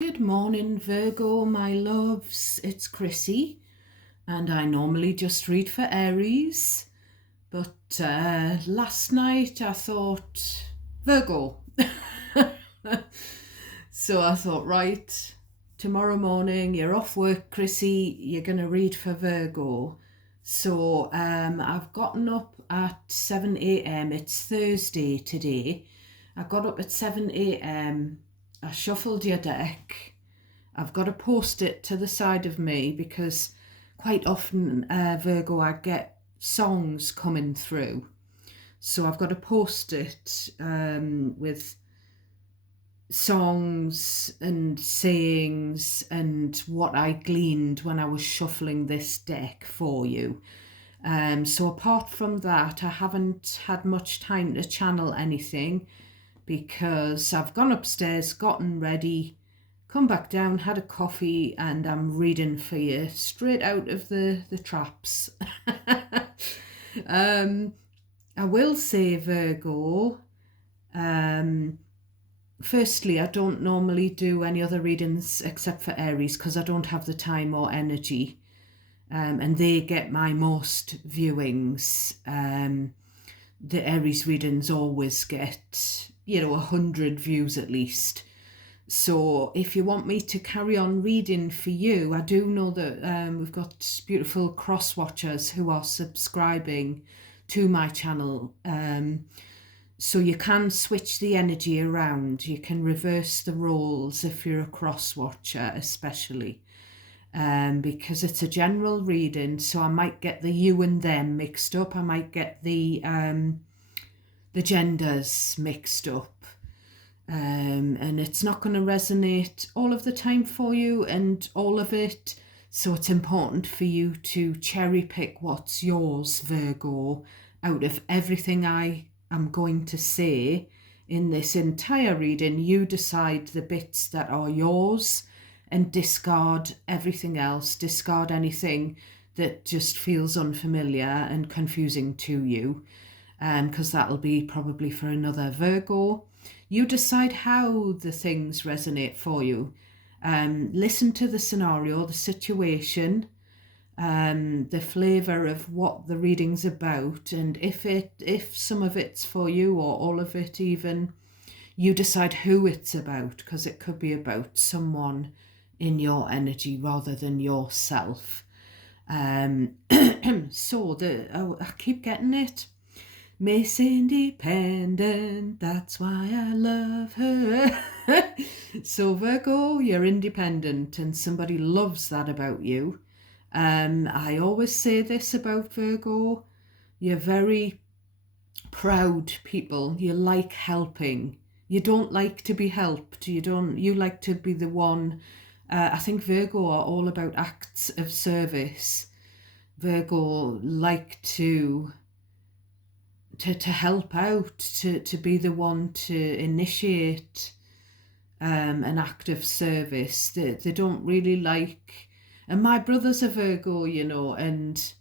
Good morning, Virgo, my loves. It's Chrissy, and I normally just read for Aries, but last night I thought Virgo. So I thought, right, tomorrow morning you're off work, Chrissy, you're going to read for Virgo. So I've gotten up at 7 a.m. It's Thursday today. I got up at 7 a.m. I shuffled your deck. I've got to post it to the side of me because quite often, Virgo, I get songs coming through. So I've got to post it with songs and sayings and what I gleaned when I was shuffling this deck for you. So apart from that, I haven't had much time to channel anything because I've gone upstairs, gotten ready, come back down, had a coffee, and I'm reading for you straight out of the traps. I will say, Virgo, firstly, I don't normally do any other readings except for Aries because I don't have the time or energy. And they get my most viewings. The Aries readings always get, 100 views at least. So if you want me to carry on reading for you, I do know that we've got beautiful cross watchers who are subscribing to my channel. So you can switch the energy around. You can reverse the roles if you're a cross watcher, especially. Because it's a general reading, so I might get the you and them mixed up. I might get the genders mixed up. And it's not going to resonate all of the time for you and all of it. So it's important for you to cherry pick what's yours, Virgo, out of everything I am going to say in this entire reading. You decide the bits that are yours and discard everything else. Discard anything that just feels unfamiliar and confusing to you, because that'll be probably for another Virgo. You decide how the things resonate for you. Listen to the scenario, the situation, the flavour of what the reading's about, and if some of it's for you or all of it even, you decide who it's about, because it could be about someone in your energy rather than yourself. I keep getting it. Miss Independent, that's why I love her. So Virgo, you're independent and somebody loves that about you. I always say this about Virgo, you're very proud people. You like helping. You don't like to be helped. You like to be the one. I think Virgo are all about acts of service. Virgo like to help out, to be the one to initiate an act of service. They don't really like, and my brother's a Virgo, and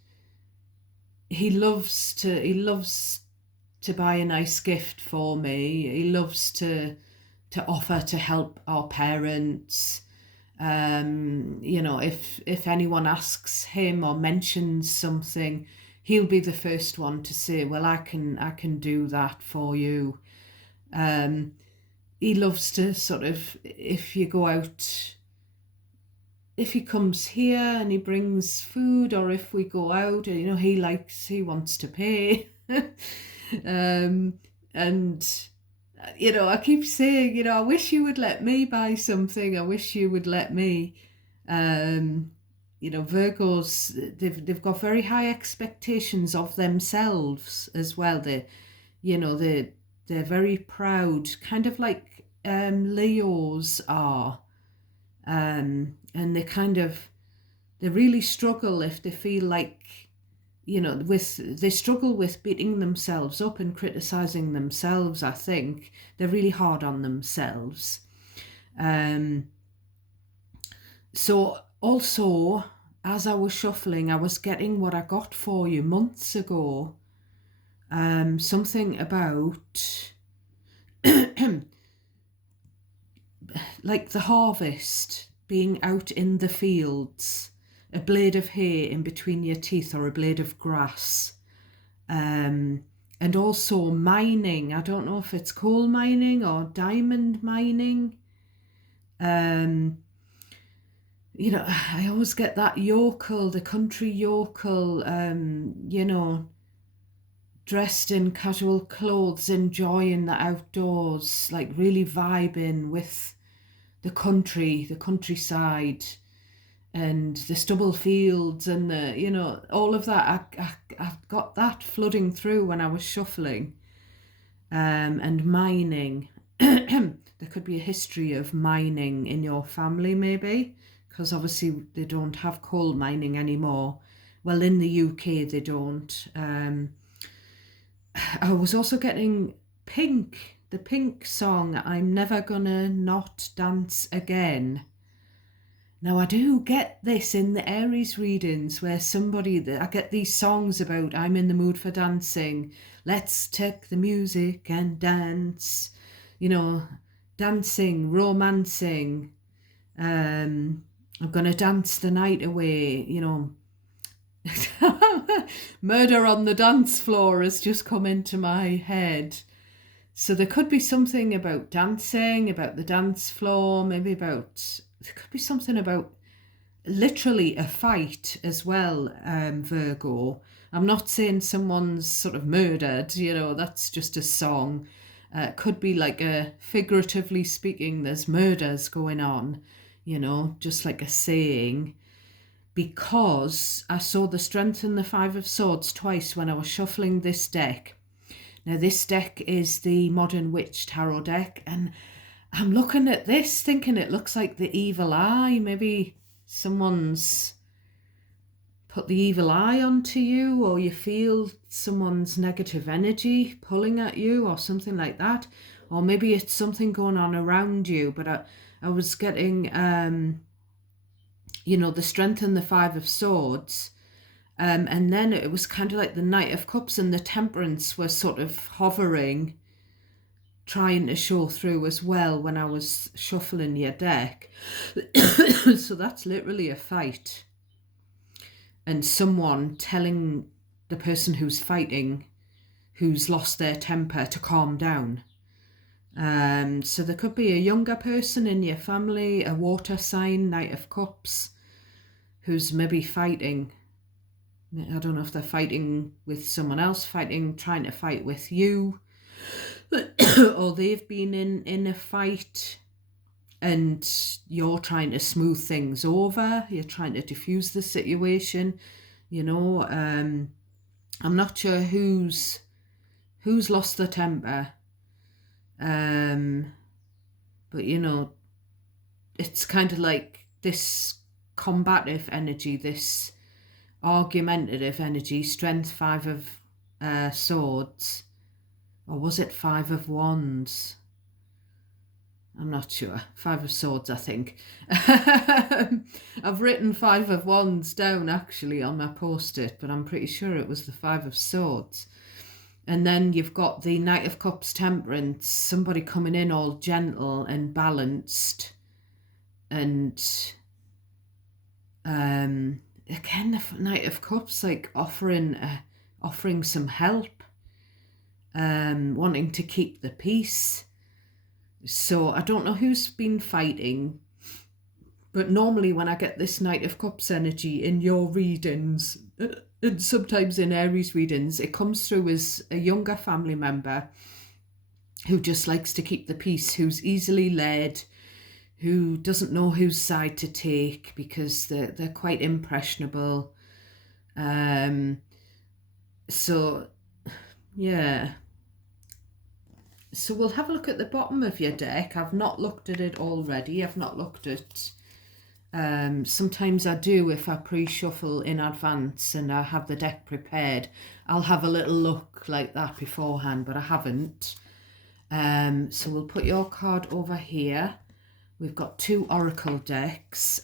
he loves to buy a nice gift for me. He loves to offer to help our parents. If anyone asks him or mentions something, he'll be the first one to say, well, I can do that for you. He loves to sort of, if you go out, if he comes here and he brings food, or if we go out, he wants to pay. And I keep saying, I wish you would let me buy something. I wish you would let me. Virgos, they've got very high expectations of themselves as well. They're very proud, kind of like Leos are. And they really struggle if they feel like, they struggle with beating themselves up and criticizing themselves. I think they're really hard on themselves. So also, as I was shuffling, I was getting what I got for you months ago. Something about like the harvest, being out in the fields, a blade of hay in between your teeth or a blade of grass. And also mining. I don't know if it's coal mining or diamond mining. You know, I always get that yokel, the country yokel, you know, dressed in casual clothes, enjoying the outdoors, like really vibing with the countryside, and the stubble fields, and the, you know, all of that. I got that flooding through when I was shuffling. And mining. There could be a history of mining in your family, maybe, because obviously they don't have coal mining anymore. Well, in the UK they don't. I was also getting Pink, the Pink song, I'm Never Gonna Not Dance Again. Now, I do get this in the Aries readings where I get these songs about I'm in the mood for dancing, let's take the music and dance, you know, dancing, romancing, I'm gonna dance the night away, you know. Murder on the dance floor has just come into my head. So there could be something about dancing, about the dance floor, maybe there could be something about literally a fight as well, Virgo. I'm not saying someone's sort of murdered, you know, that's just a song. Could be like figuratively speaking, there's murders going on, you know, just like a saying. Because I saw the Strength and the Five of Swords twice when I was shuffling this deck. Now, this deck is the Modern Witch Tarot deck, and I'm looking at this thinking it looks like the evil eye. Maybe someone's put the evil eye onto you, or you feel someone's negative energy pulling at you or something like that. Or maybe it's something going on around you. But I was getting, you know, the Strength and the Five of Swords. And then it was kind of like the Knight of Cups and the Temperance were sort of hovering, trying to show through as well when I was shuffling your deck. So that's literally a fight. And someone telling the person who's fighting, who's lost their temper, to calm down. So there could be a younger person in your family, a water sign, Knight of Cups, who's maybe fighting. I don't know if they're fighting with someone else, trying to fight with you, or they've been in a fight and you're trying to smooth things over, you're trying to diffuse the situation, you know. I'm not sure who's lost their temper, but you know, it's kind of like this combative energy, this argumentative energy. Strength, Five of Swords, or was it Five of Wands? I'm not sure. Five of Swords, I think. I've written Five of Wands down actually on my post-it, but I'm pretty sure it was the Five of Swords. And then you've got the Knight of Cups, Temperance, somebody coming in all gentle and balanced, and again, the Knight of Cups, like offering some help, wanting to keep the peace. So I don't know who's been fighting, but normally when I get this Knight of Cups energy in your readings, and sometimes in Aries readings, it comes through as a younger family member who just likes to keep the peace, who's easily led, who doesn't know whose side to take because they're quite impressionable. So, yeah. So we'll have a look at the bottom of your deck. I've not looked at it already. I've not looked at... sometimes I do if I pre-shuffle in advance and I have the deck prepared. I'll have a little look like that beforehand, but I haven't. So we'll put your card over here. We've got 2 oracle decks.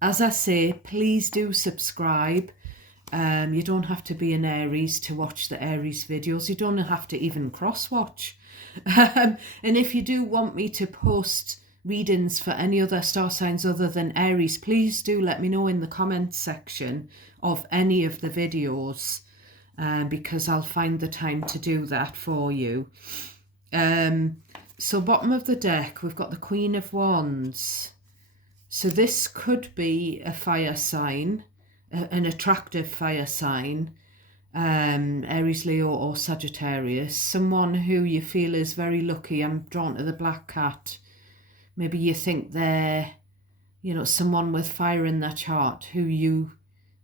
As I say, please do subscribe. You don't have to be an Aries to watch the Aries videos. You don't have to even cross-watch. And if you do want me to post readings for any other star signs other than Aries, please do let me know in the comments section of any of the videos, because I'll find the time to do that for you. So bottom of the deck, we've got the Queen of Wands. So this could be a fire sign, an attractive fire sign, Aries, Leo or Sagittarius, someone who you feel is very lucky. I'm drawn to the black cat. Maybe you think they're, you know, someone with fire in their chart who you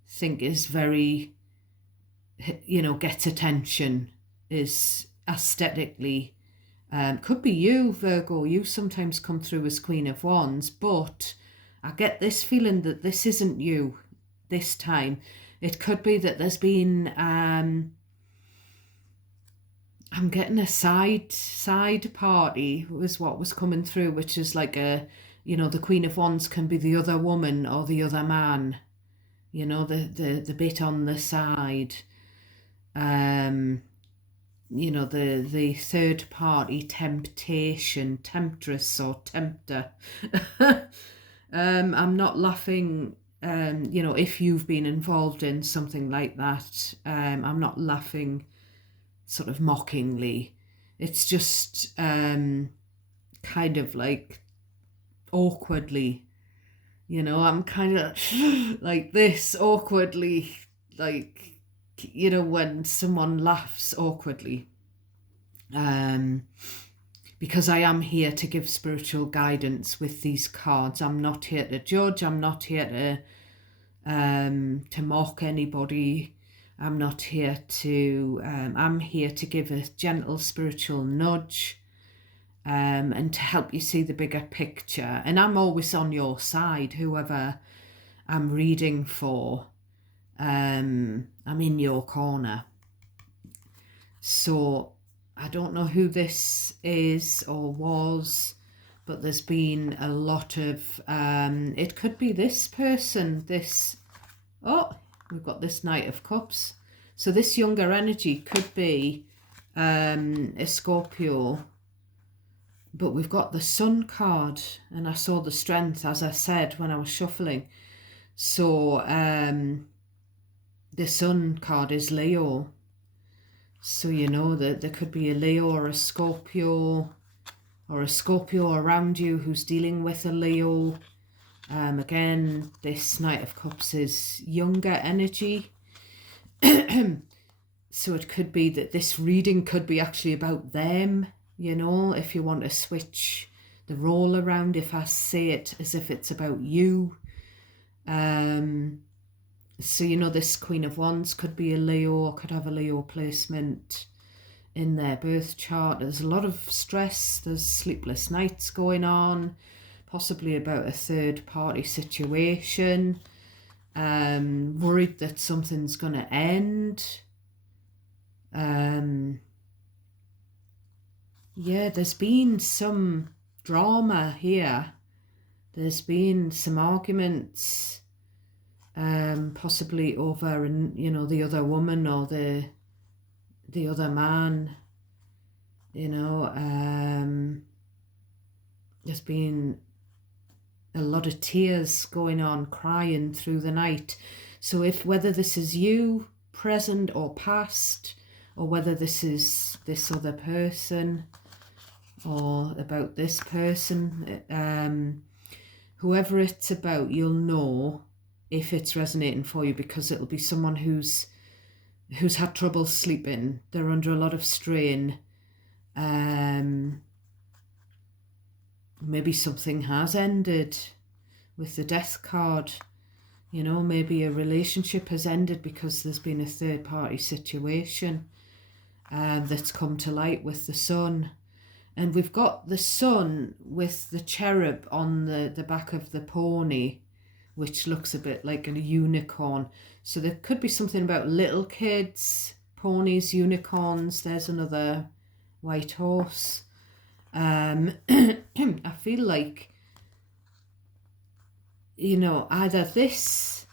think is very, you know, gets attention, is aesthetically, could be you, Virgo. You sometimes come through as Queen of Wands, but I get this feeling that this isn't you this time. It could be that there's been, I'm getting a side party was what was coming through, which is like a, you know, the Queen of Wands can be the other woman or the other man, you know, the bit on the side. You know, the third party temptation, temptress or tempter. I'm not laughing. You know, if you've been involved in something like that, I'm not laughing sort of mockingly. It's just kind of like awkwardly, you know, I'm kind of like this awkwardly, like, you know, when someone laughs awkwardly. Because I am here to give spiritual guidance with these cards. I'm not here to judge. I'm not here to mock anybody. I'm not here to, I'm here to give a gentle spiritual nudge, and to help you see the bigger picture. And I'm always on your side, whoever I'm reading for. I'm in your corner. So I don't know who this is or was, but there's been a lot of, it could be this person, this, oh, we've got this Knight of Cups. So this younger energy could be a Scorpio, but we've got the Sun card, and I saw the Strength, as I said, when I was shuffling. So the Sun card is Leo. So, you know, that there could be a Leo or a Scorpio around you who's dealing with a Leo. Again, this Knight of Cups is younger energy. So it could be that this reading could be actually about them, you know, if you want to switch the role around, if I say it as if it's about you. So, you know, this Queen of Wands could be a Leo, or could have a Leo placement in their birth chart. There's a lot of stress, there's sleepless nights going on, possibly about a third party situation, worried that something's going to end. Yeah, there's been some drama here. There's been some arguments, possibly over, you know, the other woman or the other man, you know. There's been a lot of tears going on, crying through the night. So whether this is you, present or past, or whether this is this other person or about this person, whoever it's about, you'll know if it's resonating for you, because it'll be someone who's had trouble sleeping. They're under a lot of strain. Maybe something has ended with the Death card. You know, maybe a relationship has ended because there's been a third party situation that's come to light with the Sun. And we've got the Sun with the cherub on the back of the pony, which looks a bit like a unicorn. So there could be something about little kids, ponies, unicorns. There's another white horse. I feel like, you know, either this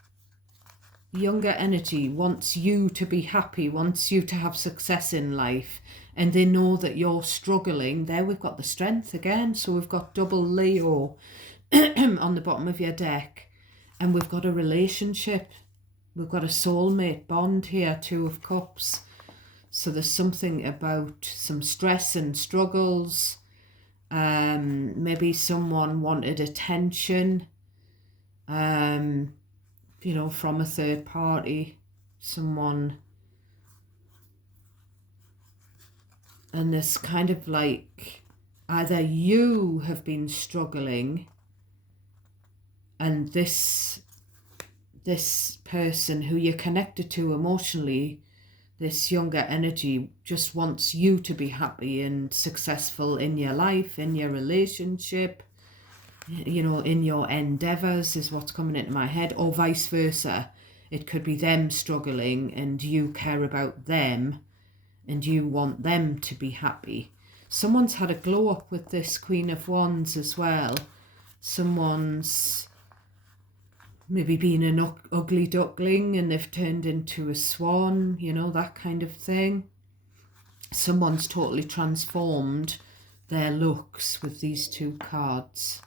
younger energy wants you to be happy, wants you to have success in life, and they know that you're struggling. There we've got the Strength again. So we've got double Leo on the bottom of your deck, and we've got a relationship. We've got a soulmate bond here, Two of Cups. So there's something about some stress and struggles. Maybe someone wanted attention, from a third party, someone. And there's kind of like either you have been struggling and this person who you're connected to emotionally, this younger energy, just wants you to be happy and successful in your life, in your relationship, in your endeavors is what's coming into my head, or vice versa. It could be them struggling and you care about them and you want them to be happy. Someone's had a glow up with this Queen of Wands as well. Someone's maybe been an ugly duckling and they've turned into a swan, that kind of thing. Someone's totally transformed their looks with these two cards.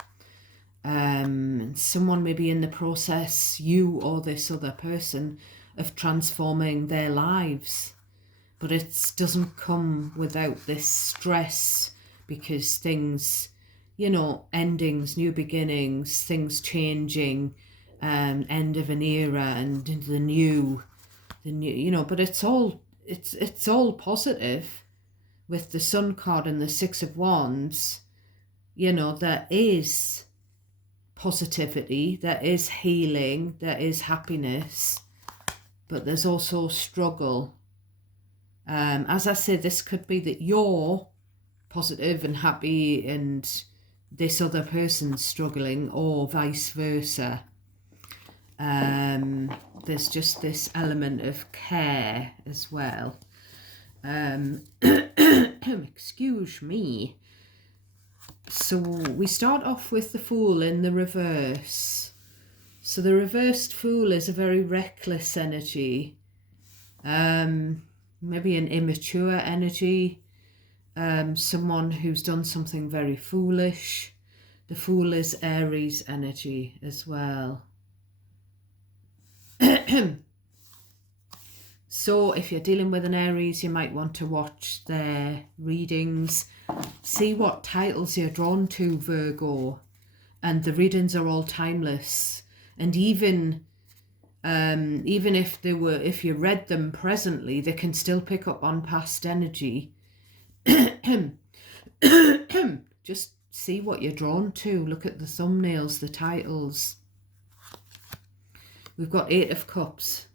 Someone may be in the process, you or this other person, of transforming their lives. But it doesn't come without this stress, because things, endings, new beginnings, things changing, end of an era and into the new, but it's all positive. With the Sun card and the Six of Wands, there is positivity, there is healing, there is happiness, but there's also struggle. As I said, this could be that you're positive and happy and this other person's struggling, or vice versa. There's just this element of care as well. Excuse me. So we start off with the Fool in the reverse. So the reversed Fool is a very reckless energy. Maybe an immature energy. Someone who's done something very foolish. The Fool is Aries energy as well. So if you're dealing with an Aries, you might want to watch their readings. See what titles you're drawn to, Virgo. And the readings are all timeless. And even if you read them presently, they can still pick up on past energy. Just see what you're drawn to. Look at the thumbnails, the titles. We've got Eight of Cups.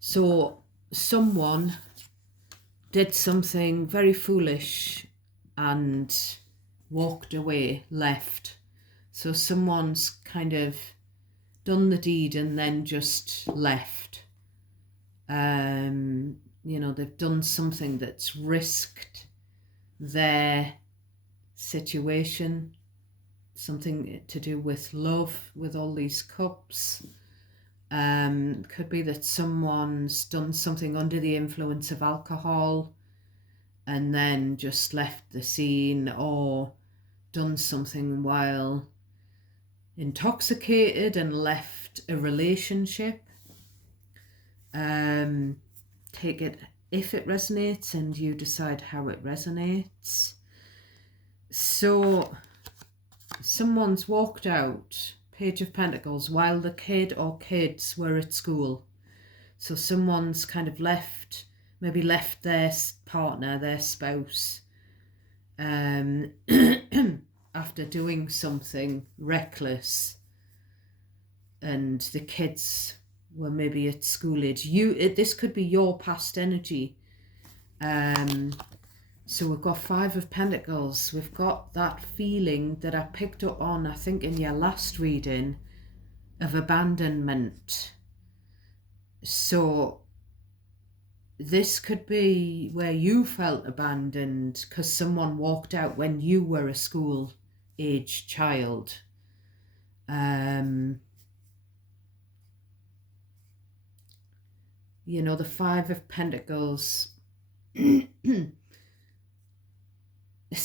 So someone did something very foolish and walked away, left. So someone's kind of done the deed and then just left. They've done something that's risked their situation, something to do with love, with all these cups. Could be that someone's done something under the influence of alcohol and then just left the scene, or done something while intoxicated and left a relationship. Take it if it resonates, and you decide how it resonates. So someone's walked out, Page of Pentacles, while the kid or kids were at school. So someone's kind of maybe left their partner, their spouse, after doing something reckless, and the kids were maybe at school age. This could be your past energy. So we've got Five of Pentacles. We've got that feeling that I picked up on, I think, in your last reading, of abandonment. So this could be where you felt abandoned because someone walked out when you were a school age child. the Five of Pentacles, it's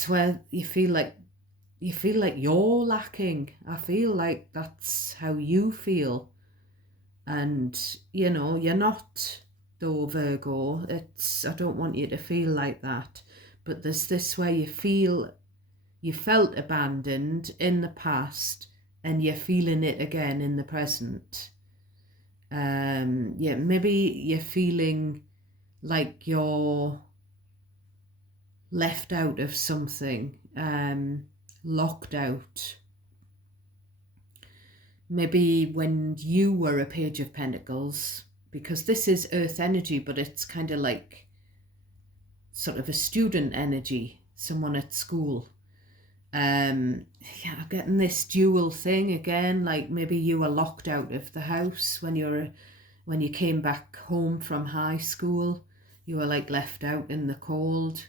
where you feel like you're lacking. I feel like that's how you feel. And, you're not, though, Virgo. I don't want you to feel like that. But there's this where you felt abandoned in the past and you're feeling it again in the present. Maybe you're feeling like you're left out of something, locked out. Maybe when you were a Page of Pentacles, because this is earth energy, but it's kind of like sort of a student energy, someone at school. I'm getting this dual thing again, like maybe you were locked out of the house when you came back home from high school. You were like left out in the cold.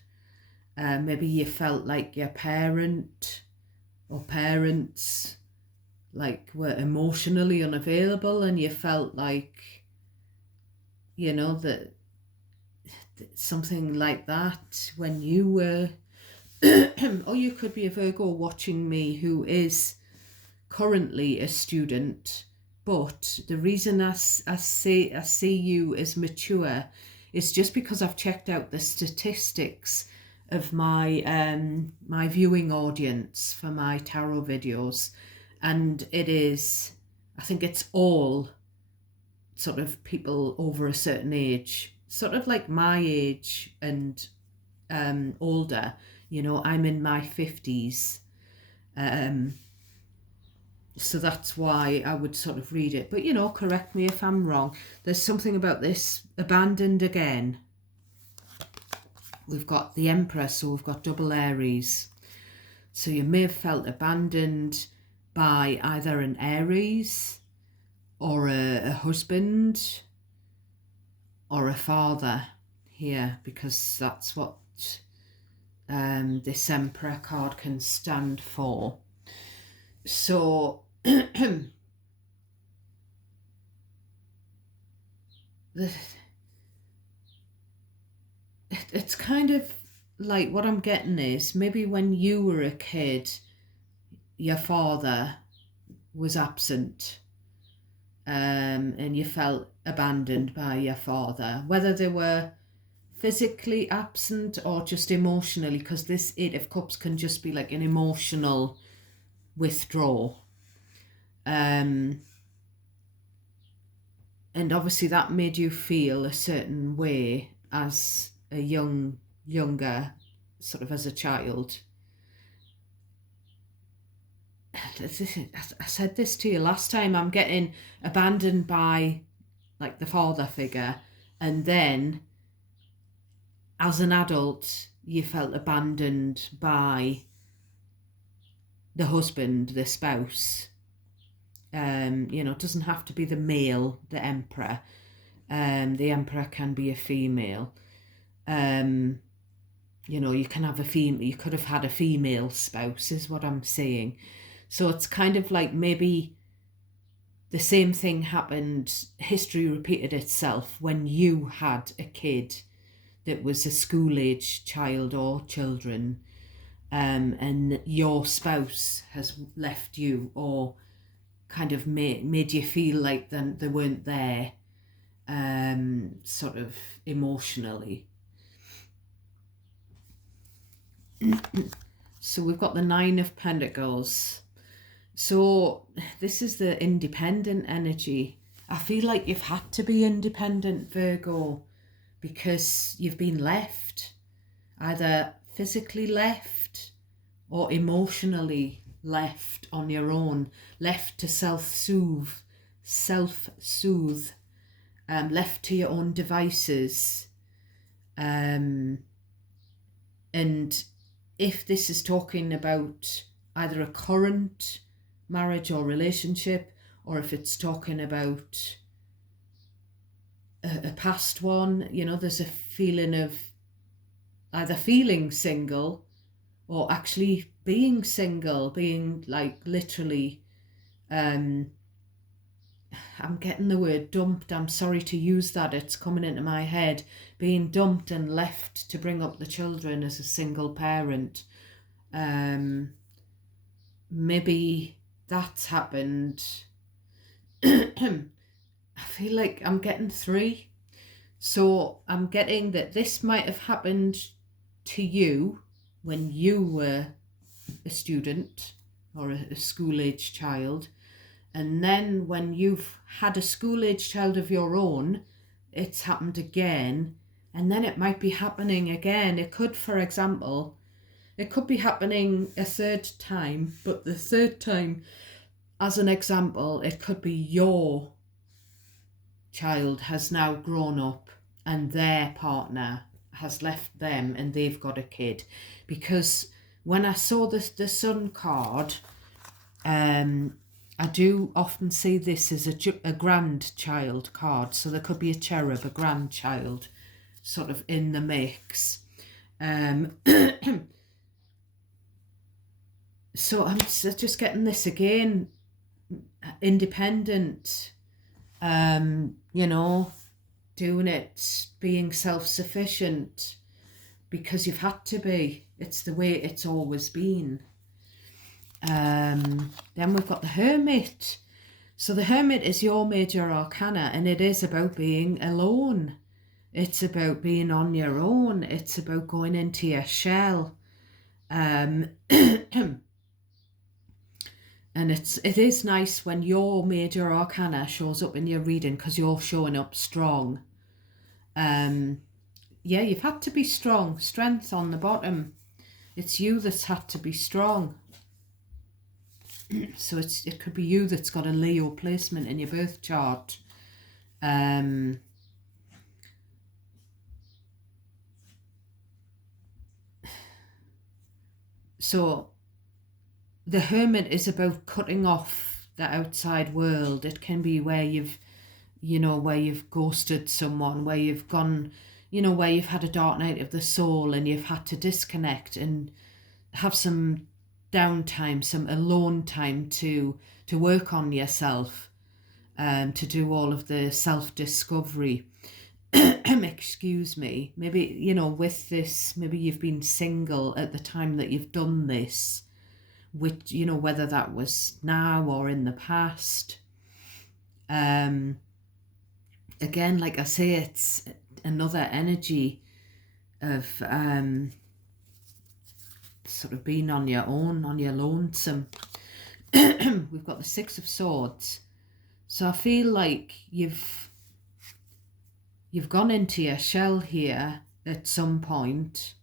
Maybe you felt like your parent or parents like were emotionally unavailable, and you felt like, that something like that when you were or you could be a Virgo watching me who is currently a student, but the reason I see you as mature is just because I've checked out the statistics of my my viewing audience for my tarot videos, and I think it's all sort of people over a certain age, sort of like my age and older. I'm in my 50s. So that's why I would sort of read it. But, correct me if I'm wrong. There's something about this abandoned again. We've got the Emperor, so we've got double Aries. So you may have felt abandoned by either an Aries or a husband or a father here, because that's what this Emperor card can stand for. So it's kind of like, what I'm getting is maybe when you were a kid, your father was absent, and you felt abandoned by your father, whether they were physically absent or just emotionally, because this Eight of Cups can just be like an emotional withdrawal. And obviously that made you feel a certain way as a younger, sort of as a child. I said this to you last time, I'm getting abandoned by like the father figure, and then as an adult you felt abandoned by the husband, the spouse. It doesn't have to be the male, the Emperor. The Emperor can be a female. You can have you could have had a female spouse, is what I'm saying. So it's kind of like maybe the same thing happened, history repeated itself when you had a kid that was a school-age child or children, and your spouse has left you, or kind of made you feel like they weren't there, sort of emotionally. So we've got the Nine of Pentacles. So this is the independent energy. I feel like you've had to be independent, Virgo, because you've been left, either physically left or emotionally left on your own, left to self-soothe, left to your own devices. And if this is talking about either a current marriage or relationship, or if it's talking about a past one, there's a feeling of either feeling single or actually being single, being like literally I'm getting the word dumped. I'm sorry to use that. It's coming into my head. Being dumped and left to bring up the children as a single parent. Maybe that's happened. I feel like I'm getting 3. So I'm getting that this might have happened to you when you were a student or a school-age child. And then when you've had a school-age child of your own, it's happened again. And then it might be happening again. It could, for example, it could be happening a 3rd time, but the 3rd time, as an example, it could be your child has now grown up and their partner has left them and they've got a kid. Because when I saw the Sun card, I do often see this as a grandchild card. So there could be a cherub, a grandchild, sort of in the mix. So I'm just getting this again, independent, doing it, being self-sufficient because you've had to be. It's the way it's always been. Then we've got the Hermit. So the Hermit is your major arcana, and it is about being alone. It's about being on your own. It's about going into your shell. And it is nice when your major arcana shows up in your reading because you're showing up strong. Yeah, you've had to be strong. Strength on the bottom. It's you that's had to be strong. So it could be you that's got a Leo placement in your birth chart. So the Hermit is about cutting off the outside world. It can be where you've ghosted someone, where you've gone, where you've had a dark night of the soul and you've had to disconnect and have some downtime, some alone time to work on yourself, to do all of the self-discovery. Excuse me. Maybe, with this, maybe you've been single at the time that you've done this, which, whether that was now or in the past. Again, like I say, it's another energy of sort of being on your own, on your lonesome. We've got the 6 of Swords. So I feel like you've gone into your shell here at some point.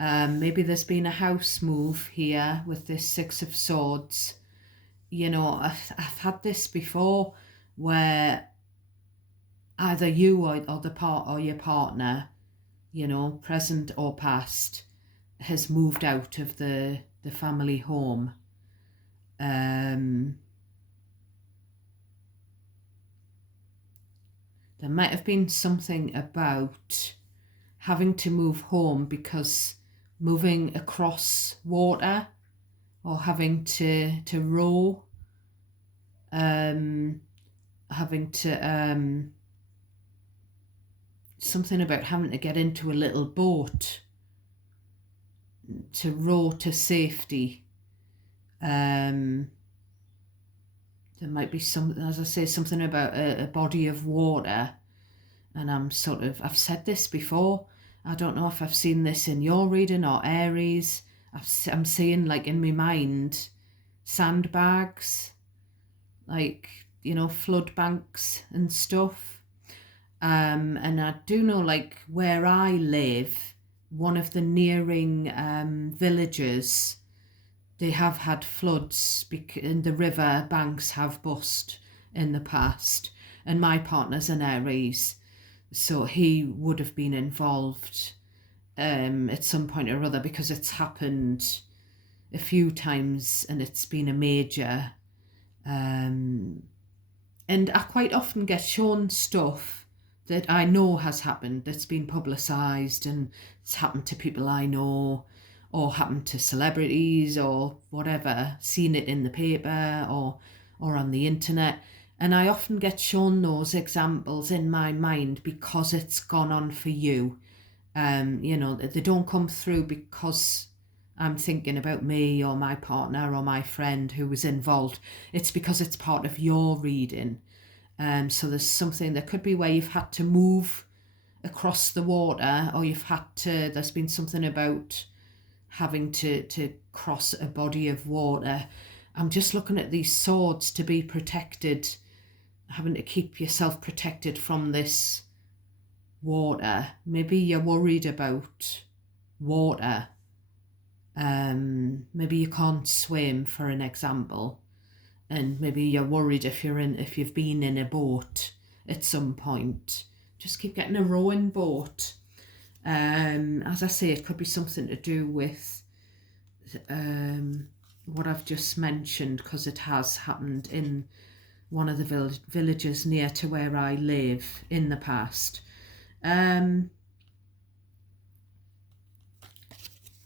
Maybe there's been a house move here with this 6 of Swords. I've had this before where either you or your partner, present or past, has moved out of the family home. There might have been something about having to move home because moving across water or having to row, having to something about having to get into a little boat to row to safety. There might be something about a body of water, and I've said this before. I don't know if I've seen this in your reading or Aries. I'm seeing, like, in my mind, sandbags, like, flood banks and stuff. And I do know, like, where I live, one of the nearing villages, they have had floods and the river banks have burst in the past. And my partner's an Aries, so he would have been involved at some point or other because it's happened a few times and it's been a major. And I quite often get shown stuff that I know has happened, that's been publicised, and it's happened to people I know, or happened to celebrities or whatever, seen it in the paper or on the internet. And I often get shown those examples in my mind because it's gone on for you. They don't come through because I'm thinking about me or my partner or my friend who was involved. It's because it's part of your reading. So there's something, there could be where you've had to move across the water, or there's been something about having to cross a body of water. I'm just looking at these swords to be protected, having to keep yourself protected from this water. Maybe you're worried about water. Maybe you can't swim, for an example, and maybe you're worried if you've been in a boat at some point. Just keep getting a rowing boat. As I say, it could be something to do with what I've just mentioned, because it has happened in one of the villages near to where I live in the past.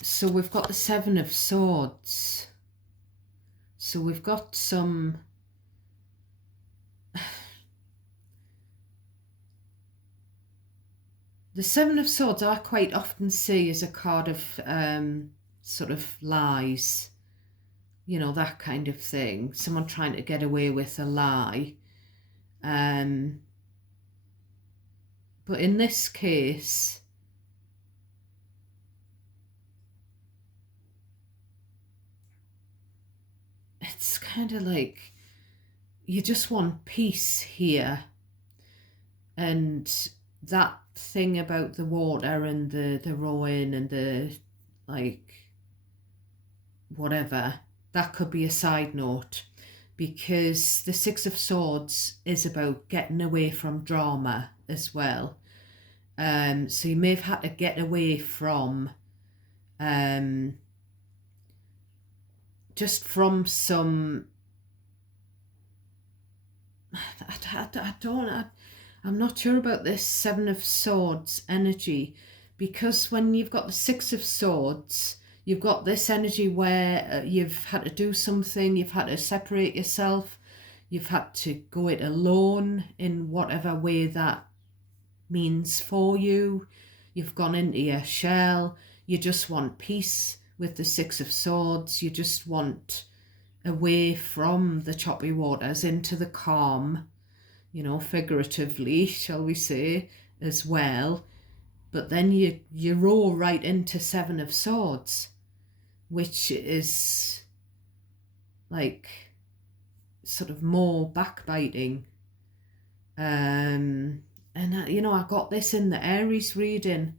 So we've got the Seven of Swords. So we've got some... The Seven of Swords I quite often see as a card of sort of lies, that kind of thing. Someone trying to get away with a lie. But in this case, it's kind of like you just want peace here. And that thing about the water and the rowing and the, like, whatever, that could be a side note, because the Six of Swords is about getting away from drama as well. So you may have had to get away from just from some... I'm not sure about this Seven of Swords energy, because when you've got the Six of Swords, you've got this energy where you've had to do something, you've had to separate yourself, you've had to go it alone in whatever way that means for you. You've gone into your shell. You just want peace with the Six of Swords. You just want away from the choppy waters into the calm, figuratively, shall we say, as well. But then you roll right into Seven of Swords, which is like sort of more backbiting. And I got this in the Aries reading.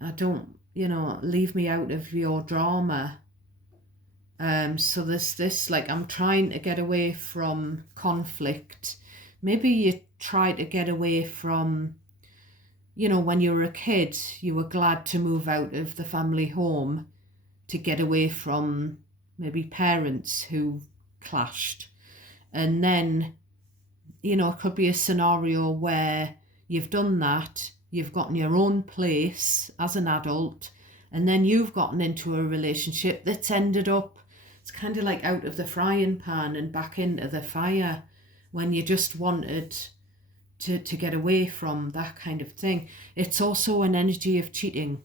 I don't, leave me out of your drama. So there's this, like, I'm trying to get away from conflict. Maybe you try to get away from, when you were a kid, you were glad to move out of the family home to get away from maybe parents who clashed. And then, it could be a scenario where you've done that, you've gotten your own place as an adult, and then you've gotten into a relationship that's ended up, it's kind of like out of the frying pan and back into the fire, when you just wanted to get away from that kind of thing. It's also an energy of cheating.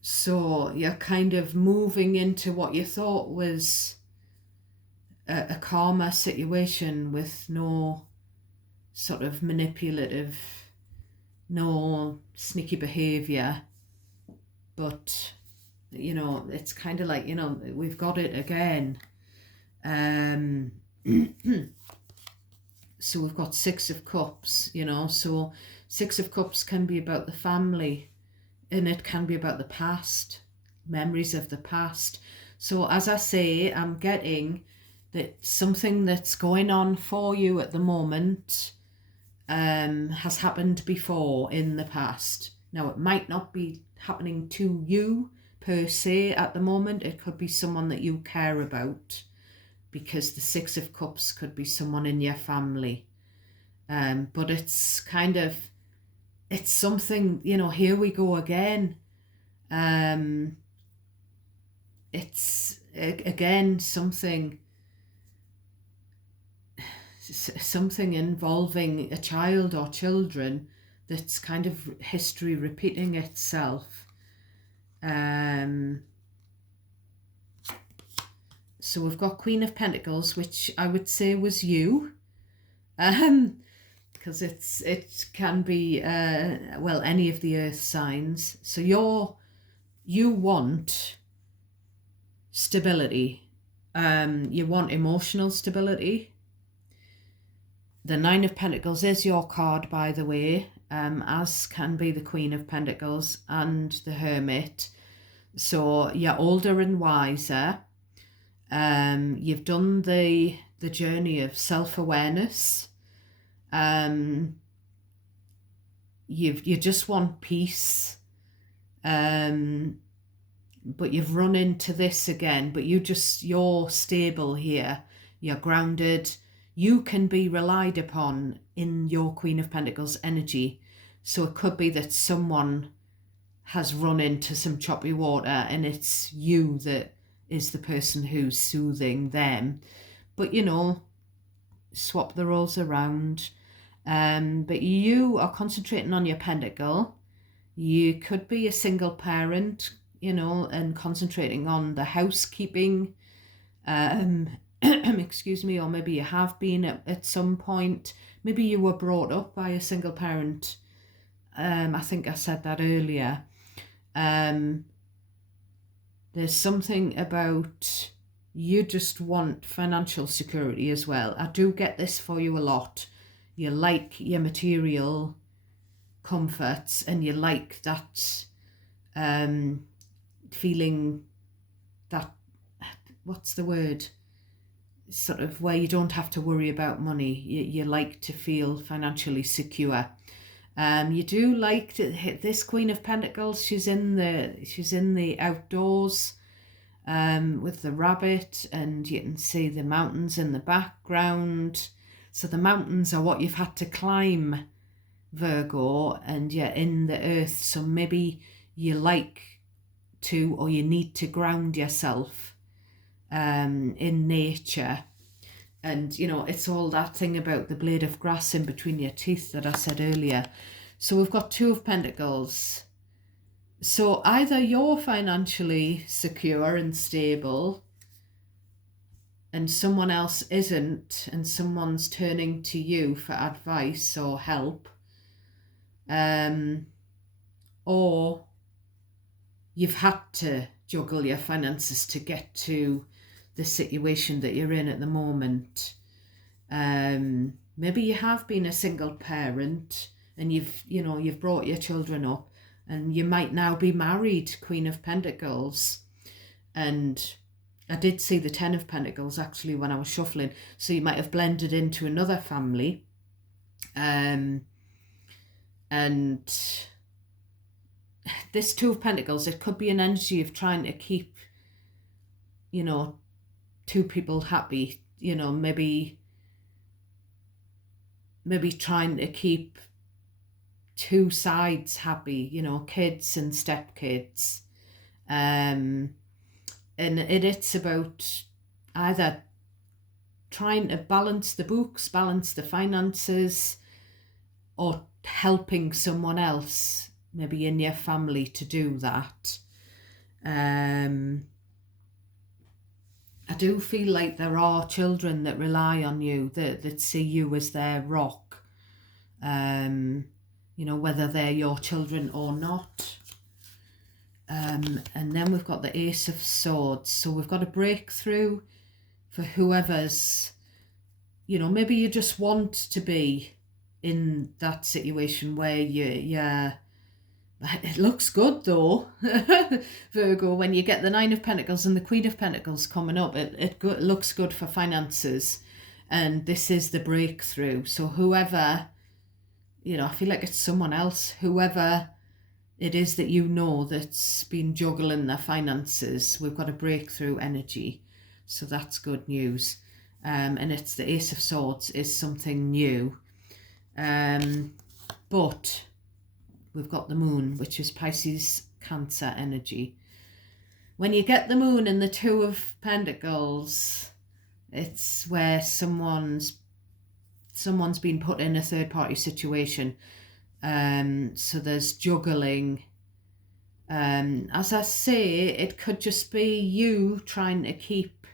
So you're kind of moving into what you thought was a calmer situation with no sort of manipulative, no sneaky behaviour. But, it's kind of like, we've got it again. So we've got Six of Cups, so Six of Cups can be about the family, and it can be about the past, memories of the past. So as I say, I'm getting that something that's going on for you at the moment has happened before in the past. Now, it might not be happening to you per se at the moment. It could be someone that you care about, because the Six of Cups could be someone in your family. But it's kind of, it's something, here we go again. It's, again, something something involving a child or children that's kind of history repeating itself. So we've got Queen of Pentacles, which I would say was you, because it can be well, any of the earth signs. So you want stability. You want emotional stability. The Nine of Pentacles is your card, by the way, as can be the Queen of Pentacles and the Hermit. So you're older and wiser. You've done the journey of self-awareness. You just want peace. But you've run into this again, but you're stable here. You're grounded. You can be relied upon in your Queen of Pentacles energy. So it could be that someone has run into some choppy water and it's you that is the person who's soothing them. But, you know, swap the roles around. But you are concentrating on your pentacle. You could be a single parent, you know, and concentrating on the housekeeping. Excuse me, or maybe you have been at some point. Maybe you were brought up by a single parent. I think I said that earlier. There's something about you just want financial security as well. I do get this for you a lot. You like your material comforts and you like that feeling that, what's the word, sort of where you don't have to worry about money. You like to feel financially secure. You do like to hit this Queen of Pentacles. She's in the outdoors with the rabbit, and you can see the mountains in the background. So the mountains are what you've had to climb, Virgo, and you're in the earth. So maybe you like to, or you need to ground yourself in nature. And, you know, it's all that thing about the blade of grass in between your teeth that I said earlier. So we've got Two of Pentacles. So either you're financially secure and stable and someone else isn't, and someone's turning to you for advice or help, or you've had to juggle your finances to get to the situation that you're in at the moment. Maybe you have been a single parent and you've brought your children up, and you might now be married, Queen of Pentacles. And I did see the Ten of Pentacles actually when I was shuffling, so you might have blended into another family. And this Two of Pentacles, it could be an energy of trying to keep, you know, two people happy, you know, maybe trying to keep two sides happy, you know, kids and stepkids. And it's about either trying to balance the books, balance the finances, or helping someone else, maybe in your family, to do that. I do feel like there are children that rely on you, that see you as their rock, you know, whether they're your children or not. And then we've got the Ace of Swords. So we've got a breakthrough for whoever's, you know, maybe you just want to be in that situation where you're it looks good though, Virgo, when you get the Nine of Pentacles and the Queen of Pentacles coming up, it looks good for finances, and this is the breakthrough. So whoever, you know, I feel like it's someone else, whoever it is that you know that's been juggling their finances, we've got a breakthrough energy. So that's good news. And it's the Ace of Swords is something new. But we've got the Moon, which is Pisces, Cancer energy. When you get the Moon and the Two of Pentacles, it's where someone's someone's been put in a third party situation. So there's juggling. As I say, it could just be you trying to keep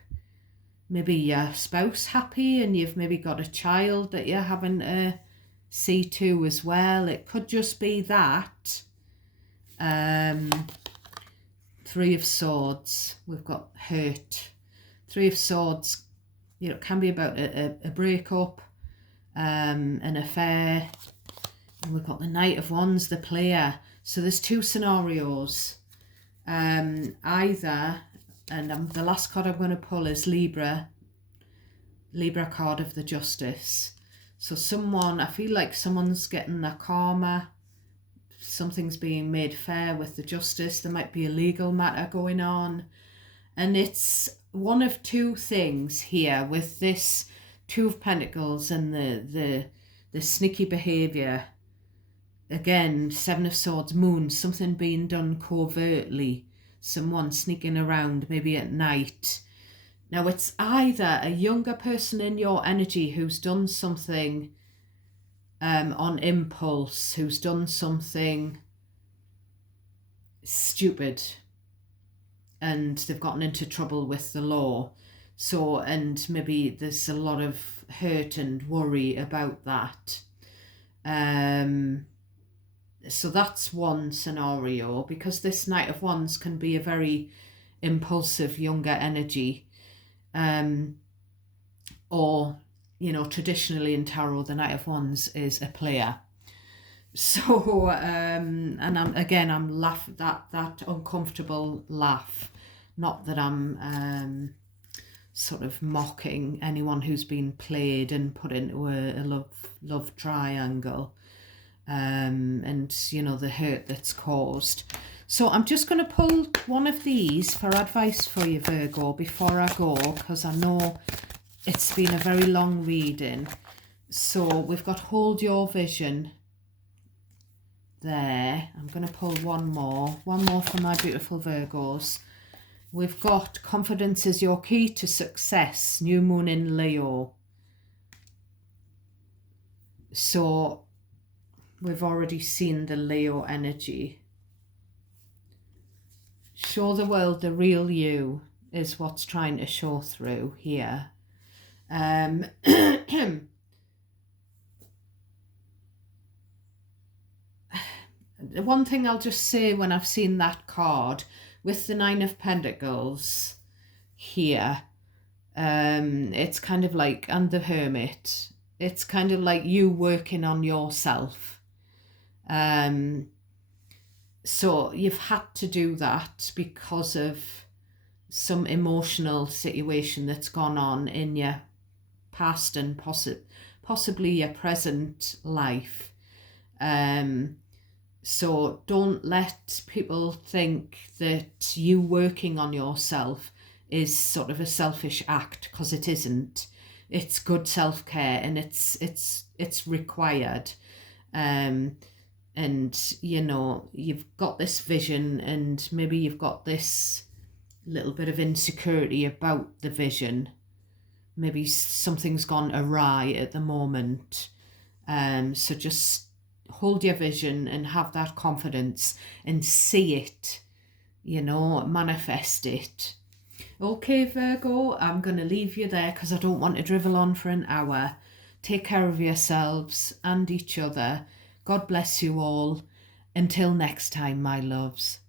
maybe your spouse happy, and you've maybe got a child that you're having to see to as well. It could just be that. Three of Swords, we've got hurt. Three of Swords, you know, it can be about a breakup, an affair. And we've got the Knight of Wands, the player. So there's two scenarios. Either, and the last card I'm going to pull is Libra card of the Justice. So someone, I feel like someone's getting their karma. Something's being made fair with the Justice. There might be a legal matter going on. And it's one of two things here with this Two of Pentacles and the sneaky behaviour. Again, Seven of Swords, Moon, something being done covertly. Someone sneaking around, maybe at night. Now, it's either a younger person in your energy who's done something on impulse, who's done something stupid, and they've gotten into trouble with the law. So, and maybe there's a lot of hurt and worry about that. So that's one scenario, because this Knight of Wands can be a very impulsive younger energy. Or, you know, traditionally in tarot, the Knight of Wands is a player. So, and I'm laughing, that uncomfortable laugh. Not that I'm sort of mocking anyone who's been played and put into a love triangle. And, you know, the hurt that's caused. So I'm just going to pull one of these for advice for you, Virgo, before I go, because I know it's been a very long reading. So we've got Hold Your Vision there. I'm going to pull one more for my beautiful Virgos. We've got Confidence is Your Key to Success, New Moon in Leo. So we've already seen the Leo energy. Show the world the real you is what's trying to show through here. The one thing I'll just say when I've seen that card with the Nine of Pentacles here, it's kind of like, and the Hermit, it's kind of like you working on yourself. So you've had to do that because of some emotional situation that's gone on in your past and possibly your present life. So don't let people think that you working on yourself is sort of a selfish act, because it isn't. It's good self-care, and it's required. And, you know, you've got this vision, and maybe you've got this little bit of insecurity about the vision. Maybe something's gone awry at the moment. So just hold your vision and have that confidence and see it, you know, manifest it. Okay, Virgo, I'm going to leave you there because I don't want to drivel on for an hour. Take care of yourselves and each other. God bless you all. Until next time, my loves.